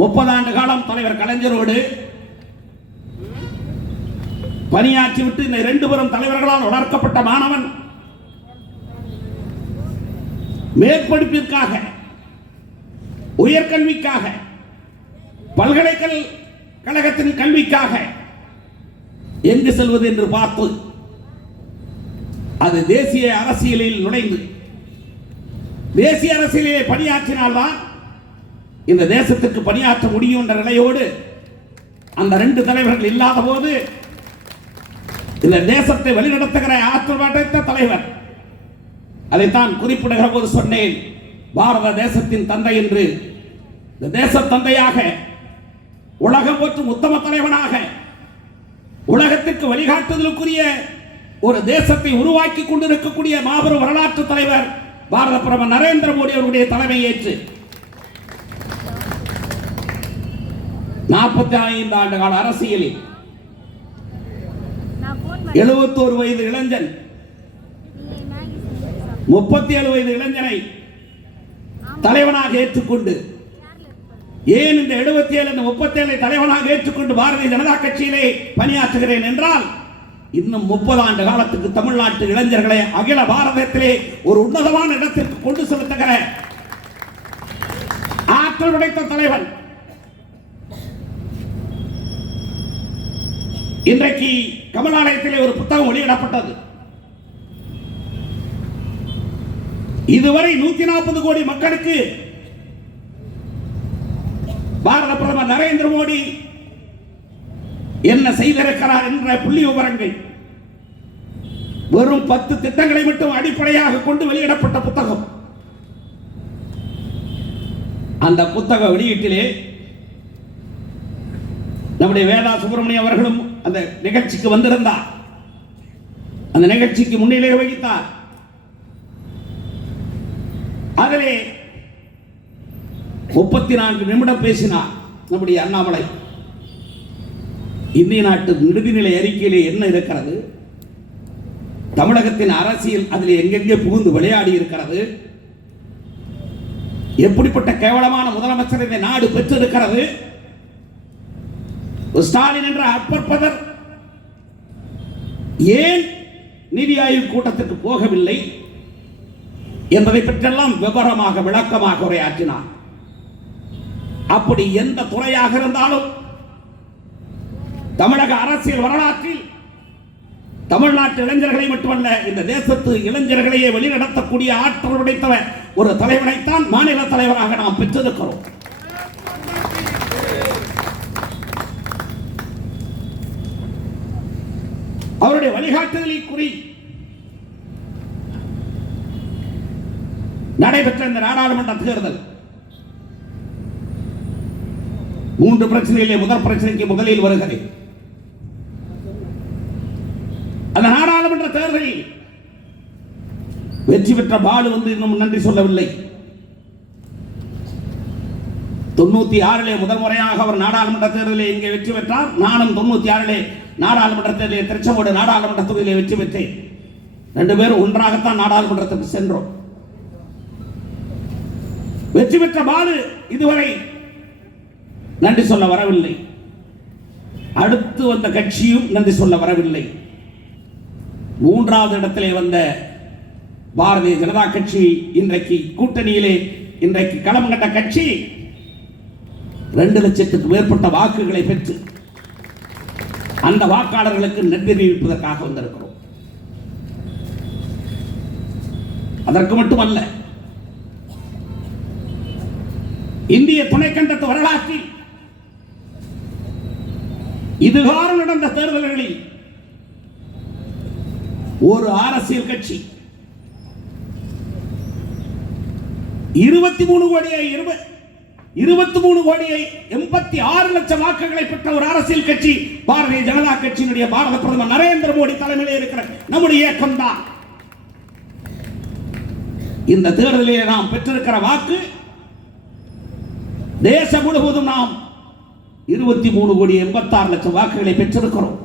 30 ஆண்டு காலம் தலைவர் கலைஞரோடு பணியாற்றிவிட்டு இந்த 2 பெரும் தலைவர்களால் வளர்க்கப்பட்ட மாணவன் மேற்படிப்பிற்காக, உயர்கல்விக்காக, பல்கலைக்கழகத்தின் கல்விக்காக எங்கு செல்வது என்று பார்த்து அது தேசிய அரசியலில் நுழைந்து தேசிய அரசியலிலே பணியாற்றினால்தான் இந்த தேசத்துக்கு பணியாற்ற முடியும் என்ற நிலையோடு அந்த 2 தலைவர்கள் இல்லாத போது இந்த தேசத்தை வழிநடத்துகிற ஆற்றல் படைத்த தலைவர். அதைத்தான் குறிப்பிடுகிற போது சொன்னேன், பாரத தேசத்தின் தந்தை என்று. இந்த தேச தந்தையாக, உலகம் போற்றும் உத்தம தலைவனாக, உலகத்திற்கு வழிகாட்டுதலுக்குரிய ஒரு தேசத்தை உருவாக்கி கொண்டிருக்கக்கூடிய மாபெரும் வரலாற்று தலைவர் பாரத பிரதமர் நரேந்திர மோடி அவருடைய தலைமை ஏற்று 45 ஆண்டு கால அரசியலில் 71 வயது இளைஞன் 37 வயது இளைஞனை தலைவனாக ஏற்றுக்கொண்டு, ஏன் இந்த 77 இந்த 37 தலைவனாக ஏற்றுக்கொண்டு பாரதிய ஜனதா கட்சியிலே பணியாற்றுகிறேன் என்றால், இன்னும் 30 ஆண்டு காலத்துக்கு தமிழ்நாட்டு இளைஞர்களை அகில பாரதத்திலே ஒரு உன்னதமான இடத்திற்கு கொண்டு செலுத்துகிற ஆற்றல் படைத்த தலைவன். இன்றைக்கு கமலாலயத்திலே ஒரு புத்தகம் வெளியிடப்பட்டது. இதுவரை 140 கோடி மக்களுக்கு பாரத பிரதமர் நரேந்திர மோடி என்ன செய்திருக்கிறார் என்ற புள்ளி விவரங்கள் வெறும் 10 திட்டங்களை மட்டும் அடிப்படையாக கொண்டு வெளியிடப்பட்ட புத்தகம். அந்த புத்தக வெளியீட்டிலே நம்முடைய வேதா சுப்பிரமணியம் அவர்களும் அந்த நிகழ்ச்சிக்கு வந்திருந்தார். அந்த நிகழ்ச்சிக்கு முன்னிலை வகித்தார். அதிலே 34 நிமிடம் பேசினார் நம்முடைய அண்ணாமலை. இந்திய நாட்டு நிதிநிலை அறிக்கையிலே என்ன இருக்கிறது, தமிழகத்தின் அரசியல் அதில் எங்கெங்கே புகுந்து விளையாடி இருக்கிறது, எப்படிப்பட்ட கேவலமான முதலமைச்சர் இந்த நாடு பெற்றிருக்கிறது, ஸ்டாலின் என்ற அற்பற்பதர் ஏன் நிதி ஆய்வு கூட்டத்துக்கு போகவில்லை என்பதை பற்றெல்லாம் விவரமாக விளக்கமாக உரையாற்றினார். அப்படி எந்த துறையாக இருந்தாலும் தமிழக அரசியல் வரலாற்றில் தமிழ்நாட்டு இளைஞர்களை மட்டுமல்ல, இந்த தேசத்து இளைஞர்களையே வழிநடத்தக்கூடிய ஆற்றல் உடைத்தவர் ஒரு தலைவனைத்தான் மாநில தலைவராக நாம் பெற்றிருக்கிறோம். அவருடைய வழிகாட்டுதலை கூறி நடைபெற்ற இந்த நாடாளுமன்ற தேர்தல் 3 பிரச்சனையிலே முதல் பிரச்சனைக்கு முதலில் வருகிறது. அந்த நாடாளுமன்ற தேர்தலில் வெற்றி பெற்ற பாலு இன்னும் நன்றி சொல்லவில்லை. 96 முதல் முறையாக அவர் நாடாளுமன்ற தேர்தலில் இங்கே வெற்றி பெற்றார். நானும் 96 நாடாளுமன்ற தேர்தலில் திருச்செங்கோடு நாடாளுமன்ற தொகுதியில் வெற்றி பெற்றேன். 2 பேரும் ஒன்றாகத்தான் நாடாளுமன்றத்துக்கு சென்றோம். வெற்றி பெற்ற பாலு இதுவரை நன்றி சொல்ல வரவில்லை. அடுத்து வந்த கட்சியும் நன்றி சொல்ல வரவில்லை. 3வது இடத்திலே வந்த பாரதிய ஜனதா கட்சி இன்றைக்கு கூட்டணியிலே இன்றைக்கு களம் கட்ட கட்சி 2 லட்சத்துக்கு மேற்பட்ட வாக்குகளை பெற்று அந்த வாக்காளர்களுக்கு நன்றி தெரிவிப்பதற்காக வந்திருக்கிறோம். அதற்கு மட்டுமல்ல, இந்திய துணைக்கண்டத்து வரலாற்றில் இதுகார நடந்த தேர்தல்களில் ஒரு அரசியல் கட்சி 23 கோடியை 86 லட்சம் வாக்குகளை பெற்ற ஒரு அரசியல் கட்சி பாரதிய ஜனதா கட்சியினுடைய பாரத பிரதமர் நரேந்திர மோடி தலைமையில் இருக்கிற நம்முடைய இயக்கம் தான். இந்த தேர்தலிலே நாம் பெற்றிருக்கிற வாக்கு தேசம் முழுவதும் நாம் 23 கோடி 86 லட்சம் வாக்குகளை பெற்றிருக்கிறோம்.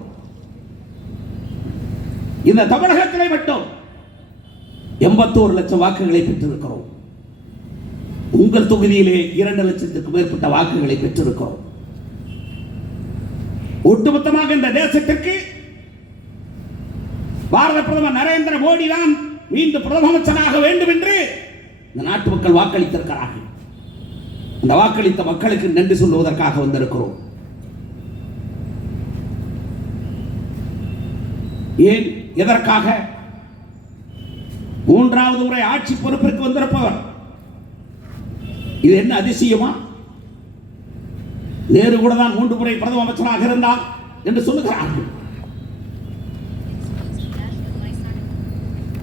இந்த தமிழகத்திலே மட்டும் 81 லட்சம் வாக்குகளை பெற்றிருக்கிறோம். உங்கள் தொகுதியிலே 2 லட்சத்துக்கு மேற்பட்ட வாக்குகளை பெற்றிருக்கிறோம். ஒட்டுமொத்தமாக இந்த தேசத்திற்கு பாரத பிரதமர் நரேந்திர மோடி தான் மீண்டும் பிரதம அமைச்சராக வேண்டும் என்று இந்த நாட்டு மக்கள் வாக்களித்திருக்கிறார்கள். அந்த வாக்களித்த மக்களுக்கு நன்றி சொல்லுவதற்காக வந்திருக்கிறோம். ஏன், எதற்காக? 3வது முறை ஆட்சி பொறுப்பிற்கு வந்திருப்பவர். இது என்ன அதிசயமா? நேரு கூட தான் 3 முறை பிரதம அமைச்சராக இருந்தார் என்று சொல்லுகிறார்கள்.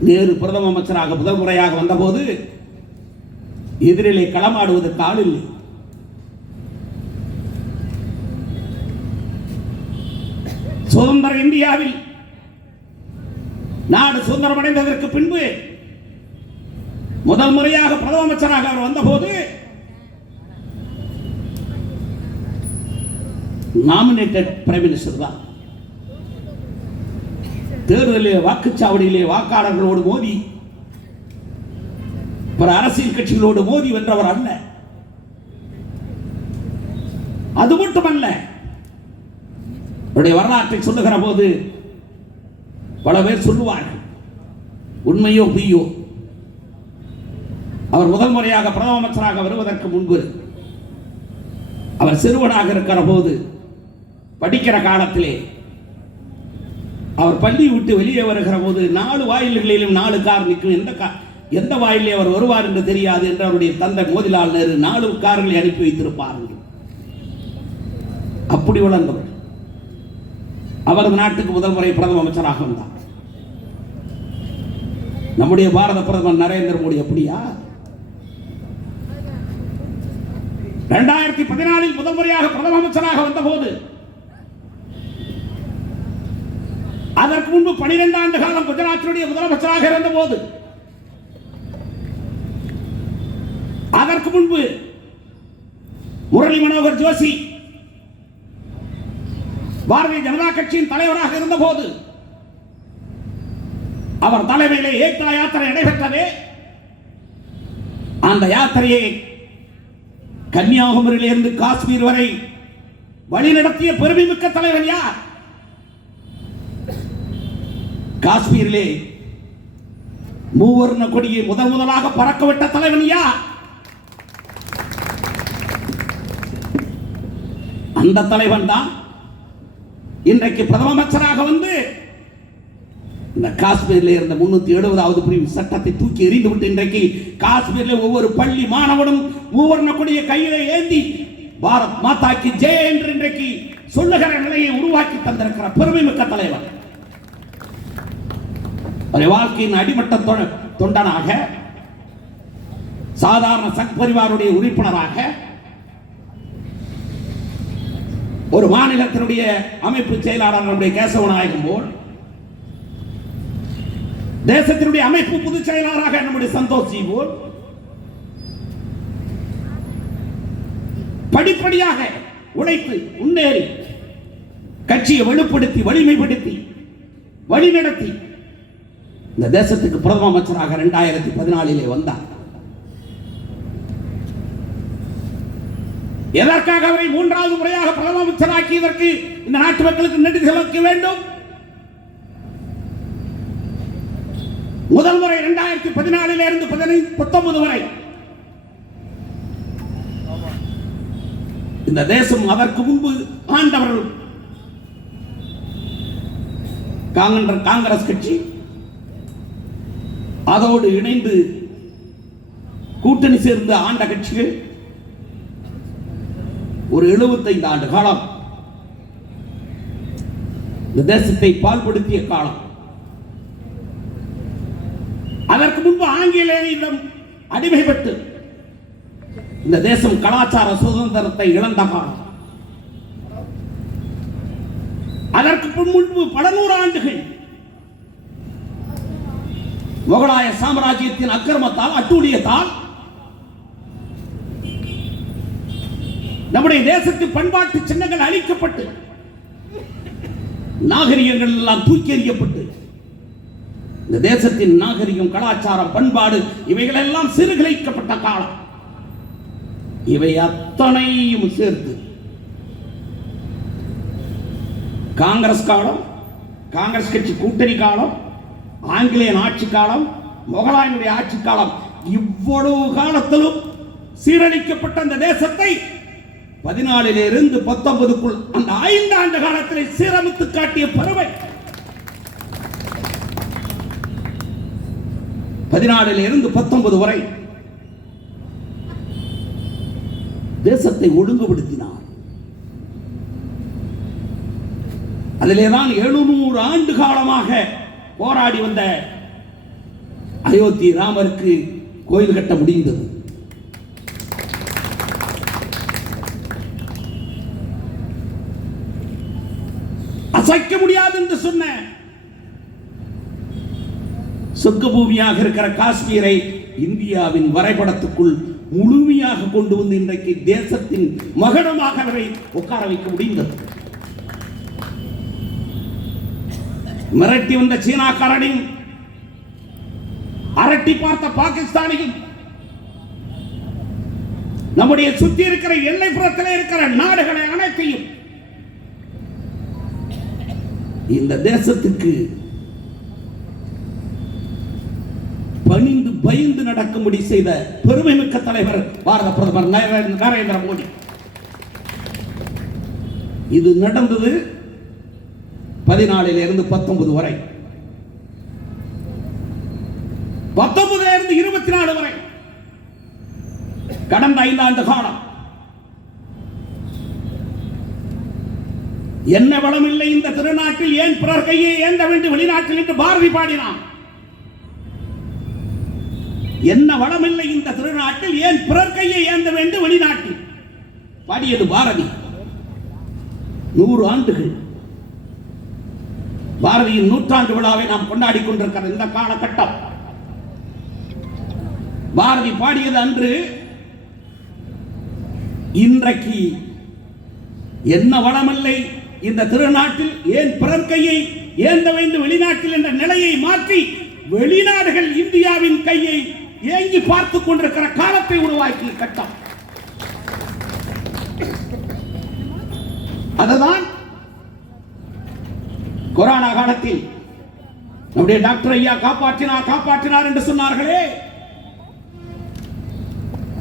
நேரு பிரதம அமைச்சராக முதல் முறையாக வந்தபோது எதிரிலே களமாடுவதற்கு ஆள் இல்லை. சுதந்திர இந்தியாவில் நாடு சுதந்திரம் அடைந்ததற்கு பின்பு முதல் முறையாக பிரதம அமைச்சராக அவர் வந்தபோது நாமினேட்டட் பிரைம் மினிஸ்டர் தான். தேர்தலில் வாக்குச்சாவடியிலே வாக்காளர்களோடு மோதி பிற அரசியல் கட்சிகளோடு மோதி வென்றவர் அல்ல. அது மட்டுமல்ல, அவருடைய வரலாற்றை சொல்லுகிற போது பல பேர் சொல்லுவார்கள், உண்மையோ பொய்யோ, அவர் முதல் முறையாக பிரதம அமைச்சராக வருவதற்கு முன்பு அவர் சிறுவனாக இருக்கிற போது படிக்கிற காலத்திலே அவர் பள்ளி விட்டு வெளியே வருகிற போது 4 வாயில்களிலும் 4 கார் நிற்கும். எந்த வாயிலே அவர் வருவார் என்று தெரியாது என்று அவருடைய தந்தை மோதிலால் நேரு 4 கார்களை அனுப்பி வைத்திருப்பார்கள். அப்படி வளர்ந்தவர். அவர் நாட்டுக்கு முதல் முறை பிரதம அமைச்சராக வந்தார். நம்முடைய பாரத பிரதமர் நரேந்திர மோடி அப்படியா? 2014 முதல் முறையாக பிரதம அமைச்சராக வந்த போது அதற்கு முன்பு 12 ஆண்டு காலம் குஜராத்தினுடைய முதலமைச்சராக இருந்த போது அதற்கு முன்பு முரளி மனோகர் ஜோஷி பாரதிய ஜனதா கட்சியின் தலைவராக இருந்த போது அவர் தலைமையிலே ஏக்தா யாத்திரை நடைபெற்றதே. அந்த யாத்திரையை கன்னியாகுமரியிலிருந்து காஷ்மீர் வரை வழிநடத்திய பெருமைமிக்க தலைவர் யார்? காஷ்மீரிலே மூவர்ண கொடியை முதலாக பறக்கவிட்ட தலைவன் யார்? அந்த தலைவன் தான் இன்றைக்கு பிரதம அமைச்சராக வந்து இந்த காஷ்மீரில் இருந்த 370வது பிரிவு சட்டத்தை தூக்கி எறிந்துவிட்டு இன்றைக்கு காஷ்மீரில் ஒவ்வொரு பள்ளி மாணவனும் மூவர்ண கொடியை கையில ஏந்தி பாரத் மாதாக்கு ஜெய் என்று இன்றைக்கு சொல்லுகிற நிலையை உருவாக்கி தந்திருக்கிற பெருமைமிக்க தலைவர். வாழ்க்கையின் அடிமட்ட தொண்டனாக, சாதாரண சங் பரிவாருடைய உறுப்பினராக, ஒரு மாநிலத்தினுடைய அமைப்பு செயலாளர் நம்முடைய கேசவநாயகம் போல், தேசத்தினுடைய அமைப்பு பொதுச் செயலாளராக நம்முடைய சந்தோஷ் போல் படிப்படியாக உழைத்து முன்னேறி கட்சியை வலுப்படுத்தி வலிமைப்படுத்தி வழிநடத்தி இந்த தேசத்துக்கு பிரதம அமைச்சராக 2014 வந்தார். எதற்காக அவரை 3வது முறையாக பிரதம அமைச்சராக்கியதற்கு இந்த நாட்டு மக்களுக்கு நன்றி செலுத்த வேண்டும். முதல் முறை 2014 இருந்து 19 வரை இந்த தேசம் அதற்கு முன்பு ஆண்டவர்கள் காங்கிரஸ் கட்சி, அதோடு இணைந்து கூட்டணி சேர்ந்து ஆண்ட கட்சிகள் ஒரு 75 ஆண்டு காலம் இந்த தேசத்தை பால்படுத்திய காலம். அதற்கு முன்பு ஆங்கிலேயரிடம் அடிமைப்பட்டு இந்த தேசம் கலாச்சார சுதந்திரத்தை இழந்த காலம். அதற்கு முன்பு பல 100 ஆண்டுகள் முகலாய சாம்ராஜ்யத்தின் அக்கிரமத்தால் அட்டூழியத்தால் நம்முடைய தேசத்தின் பண்பாட்டு சின்னங்கள் அழிக்கப்பட்டு நாகரிகங்கள் எல்லாம் தூக்கி எறியப்பட்டு இந்த தேசத்தின் நாகரிகம், கலாச்சாரம், பண்பாடு இவைகளெல்லாம் சீர்குலைக்கப்பட்ட காலம். இவை அத்தனையும் சேர்த்து காங்கிரஸ் காலம், காங்கிரஸ் கட்சி கூட்டணி காலம், ஆங்கிலேயன் ஆட்சி காலம், முகலாயனுடைய ஆட்சி காலம், இவ்வளவு காலத்திலும் சீரழிக்கப்பட்ட அந்த தேசத்தை 14 19 அந்த 5 ஆண்டு காலத்தில் சீரமைத்து காட்டிய பெருமை 14 19 வரை தேசத்தை ஒழுங்குபடுத்தினார். அதிலேதான் 700 ஆண்டு காலமாக போராடி வந்த அயோத்தி ராமருக்கு கோயில் கட்ட முடிந்தது. அசைக்க முடியாது என்று சொன்ன சொர்க்க பூமியாக இருக்கிற காஷ்மீரை இந்தியாவின் வரைபடத்துக்குள் முழுமையாக கொண்டு வந்து இன்றைக்கு தேசத்தின் மகனமாக உட்கார வைக்க முடிந்தது. மிரட்டி வந்த சீனாக்காரனையும் அரட்டி பார்த்த பாகிஸ்தானையும் நம்முடைய சுற்றி இருக்கிற எல்லைப்புறத்தில் இருக்கிற நாடுகளை அனைத்தையும் இந்த தேசத்துக்கு பணிந்து பயந்து நடக்கும்படி செய்த பெருமைமிக்க தலைவர் பாரத பிரதமர் நரேந்திர மோடி. இது நடந்தது 14 19 வரை, 19 24 வரை கடந்த 5 ஆண்டு காலம். என்ன வளம் இல்லை இந்த திருநாட்டில், ஏன் பிறர் கையை ஏந்த வேண்டும் வெளிநாட்டில் என்று பாரதி பாடினான். என்ன வளம் இல்லை இந்த திருநாட்டில், ஏன் பிறர் கையை ஏந்த வேண்டும் வெளிநாட்டில் பாடியது பாரதி. 100 ஆண்டுகள் பாரதியின் 100ஆண்டு விழாவை நாம் கொண்டாடி கொண்டிருக்கிற இந்த காலகட்டம். பாரதி பாடியது அன்று. இன்றைக்கு என்ன வளமில்லை இந்த திருநாட்டில், ஏன் பிறர் கையை ஏந்த வேண்டும் வெளிநாட்டில் என்ற நிலையை மாற்றி வெளிநாடுகள் இந்தியாவின் கையை ஏங்கி பார்த்துக் கொண்டிருக்கிற காலத்தை உருவாக்கிய கட்டம். அதுதான் கொரோனா காலத்தில் நம்முடைய டாக்டர் ஐயா காப்பாற்றினார் என்று சொன்னார்களே,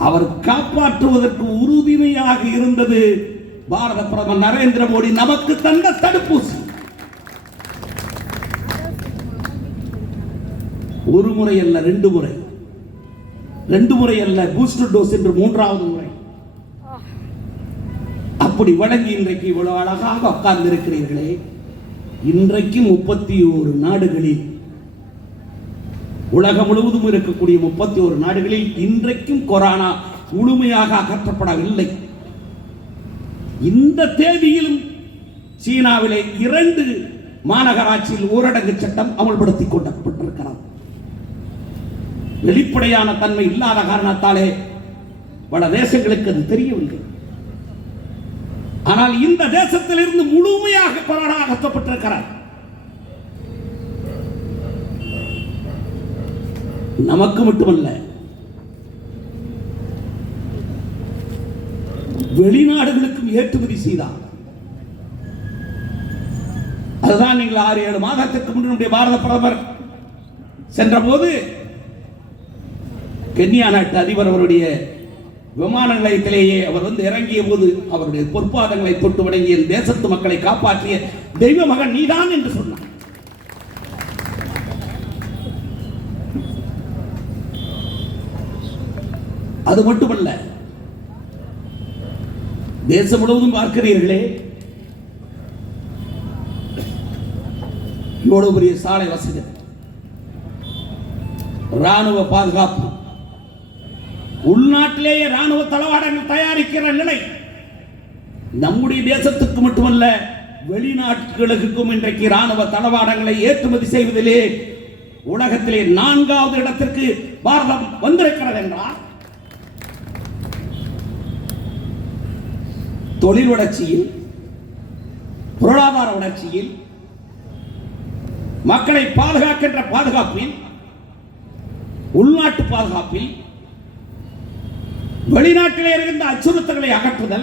அவர் காப்பாற்றுவதற்கு உறுதுணையாக இருந்தது பாரத பிரதமர் நரேந்திர மோடி நமக்கு தந்த தடுப்பூசி. ஒரு முறை அல்ல, 2 முறை, 2 முறை அல்ல, பூஸ்டர் டோஸ் என்று 3வது முறை அப்படி வழங்கி இன்றைக்கு இவ்வளவு அழகாக உட்கார்ந்து இருக்கிறீர்களே. இன்றைக்கு 31 நாடுகளில், உலகம் முழுவதும் இருக்கக்கூடிய 31 நாடுகளில் இன்றைக்கும் கொரோனா முழுமையாக அகற்றப்படவில்லை. இந்த தேதியிலும் சீனாவிலே 2 மாநகராட்சியில் ஊரடங்கு சட்டம் அமல்படுத்திக் கொள்ளப்பட்டிருக்கிறது. வெளிப்படையான தன்மை இல்லாத காரணத்தாலே பல தேசங்களுக்கு அது தெரியவில்லை. ஆனால் இந்த தேசத்திலிருந்து முழுமையாக கொரோனா அகற்றப்பட்டிருக்கிறார். நமக்கு மட்டுமல்ல, வெளிநாடுகளுக்கும் ஏற்றுமதி செய்தார். அதுதான் நீங்கள் 6-7 மாதத்திற்கு முன்னுடைய பாரத பிரதமர் சென்ற போது கென்யா நாட்டு அதிபர் அவருடைய விமான நிலையத்திலேயே அவர் வந்து இறங்கிய போது அவருடைய பொற்பாதங்களை தொட்டு வணங்கிய தேசத்து மக்களை காப்பாற்றிய தெய்வ மகன் நீதான் என்று சொன்னார். அது மட்டுமல்ல, தேசம் முழுவதும் பார்க்கிறீர்களே, இவ்வளவு பெரிய சாலை வசதி, ராணுவ பாதுகாப்பு, உள்நாட்டிலேயே ராணுவ தளவாடங்கள் தயாரிக்கிற நிலை நம்முடைய தேசத்துக்கு மட்டுமல்ல, வெளிநாட்டுகளுக்கும் இன்றைக்கு ராணுவ தளவாடங்களை ஏற்றுமதி செய்வதிலே உலகத்திலே 4வது இடத்திற்கு பாரதம் வந்திருக்கிறது என்றால், தொழில் வளர்ச்சியில், பொருளாதார வளர்ச்சியில், மக்களை பாதுகாக்கின்ற பாதுகாப்பில், உள்நாட்டு பாதுகாப்பில் வெளிநாட்டிலே இருந்த அச்சுறுத்தல்களை அகற்றுதல்,